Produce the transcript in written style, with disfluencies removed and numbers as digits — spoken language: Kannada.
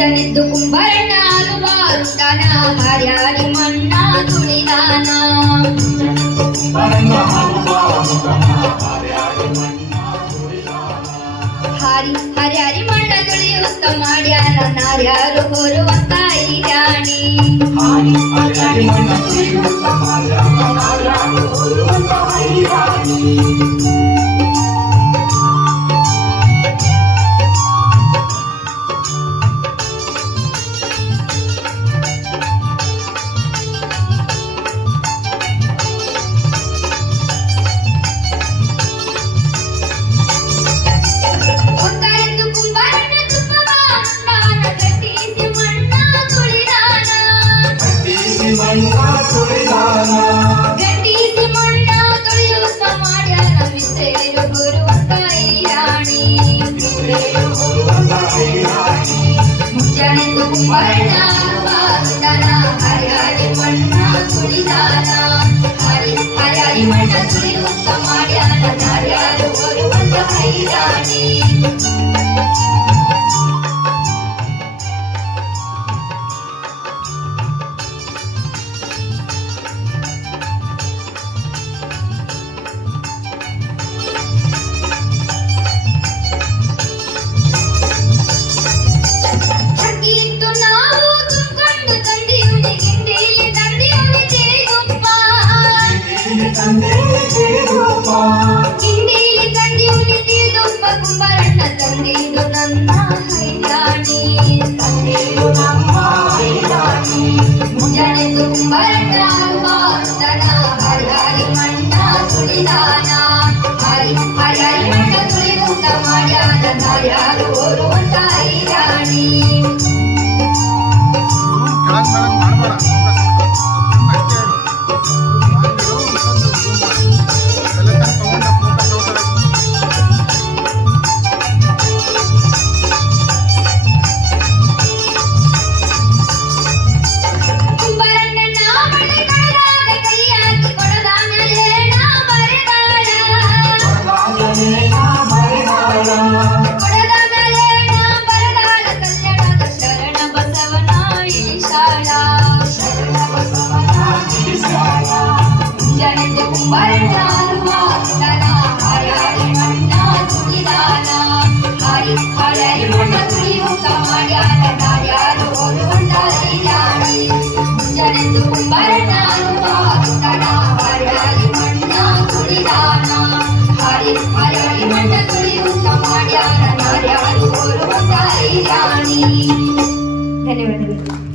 ಮುಂಜಾನೆದ್ದು ಕುಂಬಾರಣ್ಣ ಬಾರುತ್ತಾನ ಹರ್ಯಾರಿ ಮಣ್ಣ ತುಳಿದಾನ ಹರ್ಯಾರಿ ಮಣ್ಣ ತುಳಿಯುತ್ತ ಮಾಡ್ಯಾನ ನಾರ್ಯಾರು ಹೊರುವಂತ ರಾಣಿ ಗಟ್ಟಿಸಿ ಮಣ್ಣ ತುಳಿಯುತ್ತ ಮಾಡ್ಯಾನ ಮಿತ್ರೇರು ಬರುವಂತ ರಾಣಿ ಮುಂಜಾನೆದ್ದು ಕುಂಬಾರಣ್ಣ ಬಾರುತ್ತಾನ ಹರ್ಯಾರಿ ಮಣ್ಣ ತುಳಿದಾನ ಹರ್ಯಾರಿ ಮಣ್ಣ ತುಳಿಯುತ್ತ ಮಾಡ್ಯಾನ ನಾರ್ಯಾರು ಬರುವಂತ ರಾಣಿ ಕಿಂಡಿಲಿ ತಂದಿ ಉಳಿದಿದ್ದೊಬ್ಬ ಕುಂಬಾರಣ್ಣ ತಂದಿದ್ದು ನನ್ನ ಹೈರಾಣಿ ಮುಂಜಾನೆದ್ದು ಕುಂಬಾರಣ್ಣ ಬಾರುತ್ತಾನ ಹರ್ಯಾರಿ ಮಣ್ಣ ತುಳಿದಾನ ಹರ್ಯಾರಿ ಮಣ್ಣ ತುಳಿಯುತ್ತ ಮಾಡ್ಯಾನ ನಾರ್ಯಾರು ಹೊರುವಂತ ರಾಣಿ ಕುಂಬಾರಣ್ಣ ಬಾರುತ್ತಾನ ಹರ್ಯಾರಿ ಮಣ್ಣ ತುಳಿದಾನ ಹರ್ಯಾರಿ ಮಣ್ಣ ತುಳಿಯುತ್ತ ಮಾಡ್ಯಾನ ನಾರ್ಯಾರು ಹೊರುವಂತ ರಾಣಿ ಮುಂಜಾನೆದ್ದು ಕುಂಬಾರಣ್ಣ ಬಾರುತ್ತಾನ ಹರ್ಯಾರಿ ಮಣ್ಣ ತುಳಿದಾನ ಹರ್ಯಾರಿ ಮಣ್ಣ ತುಳಿಯುತ್ತ ಮಾಡ್ಯಾನ ನಾರ್ಯಾರು ಹೊರುವಂತ ರಾಣಿ. ಧನ್ಯವಾದಗಳು.